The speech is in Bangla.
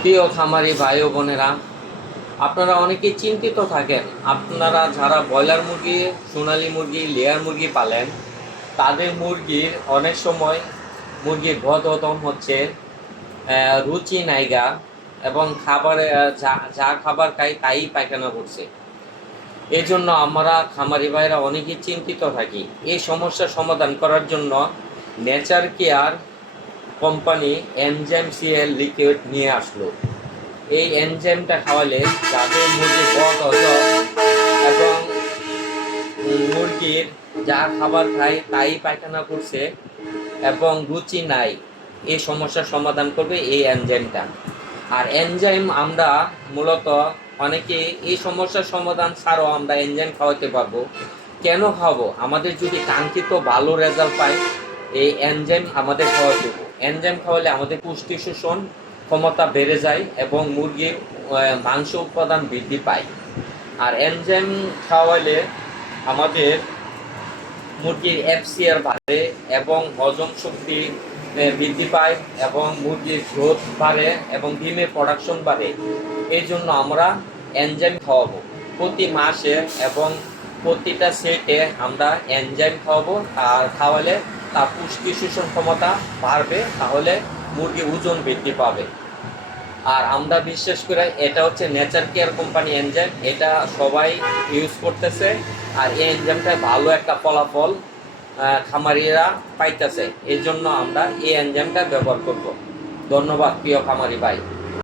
প্রিয় খামারি ভাই ও বোনেরা, আপনারা অনেকেই চিন্তিত থাকেন। আপনারা যারা ব্রয়লার মুরগি, সোনালী মুরগি, লেয়ার মুরগি পালেন, তাদের মুরগির অনেক সময় মুরগির বদহজম হচ্ছে, রুচি নাইগা, এবং খাবারে যা যা খাবার খাই তাই পায়খানা করছে। এই জন্য আমরা খামারি ভাইরা অনেকেই চিন্তিত থাকি। এই সমস্যার সমাধান করার জন্য nature care company enzyme CL liquid নিয়ে আসলো। এই এনজাইমটা খাওয়ালে যাদের মুরগির বদহজম এবং মুরগির যা খাবার খায় তাই পায়খানা করছে এবং রুচি নাই, এই সমস্যার সমাধান করবে এই এনজাইমটা। আর এনজাইম আমরা মূলত অনেকে এই সমস্যার সমাধান ছাড়াও আমরা এনজাইম খাওয়াতে পারবো। কেন খাওয়াবো? আমাদের যদি কাঙ্ক্ষিত ভালো রেজাল্ট পাই, এই এনজাইম আমাদের খাওয়াতে দেবো। এনজাইম খাওয়ালে আমাদের পুষ্টি শোষণ ক্ষমতা বেড়ে যায় এবং মুরগির মাংস উৎপাদন বৃদ্ধি পায়। আর এনজাইম খাওয়ালে আমাদের মুরগির এফসিআর বাড়ে এবং হজম শক্তি বৃদ্ধি পায় এবং মুরগির গ্রোথ বাড়ে এবং ডিমের প্রোডাকশন বাড়ে। এই জন্য আমরা এনজাইম খাওয়াবো প্রতি মাসে, এবং প্রতিটা সেটে আমরা এনজাইম খাওয়াবো। আর খাওয়ালে তার পুষ্টি শোষণ ক্ষমতা বাড়বে, তাহলে মুরগি ওজন বৃদ্ধি পাবে। আর আমরা বিশ্বাস করি এটা হচ্ছে নেচার কেয়ার কোম্পানি এনজাইম, এটা সবাই ইউজ করতেছে। আর এই এনজাইমটা ভালো একটা ফলাফল খামারিরা পাইতেছে। এই জন্য আমরা এই এনজাইমটা ব্যবহার করব। ধন্যবাদ প্রিয় খামারি ভাই।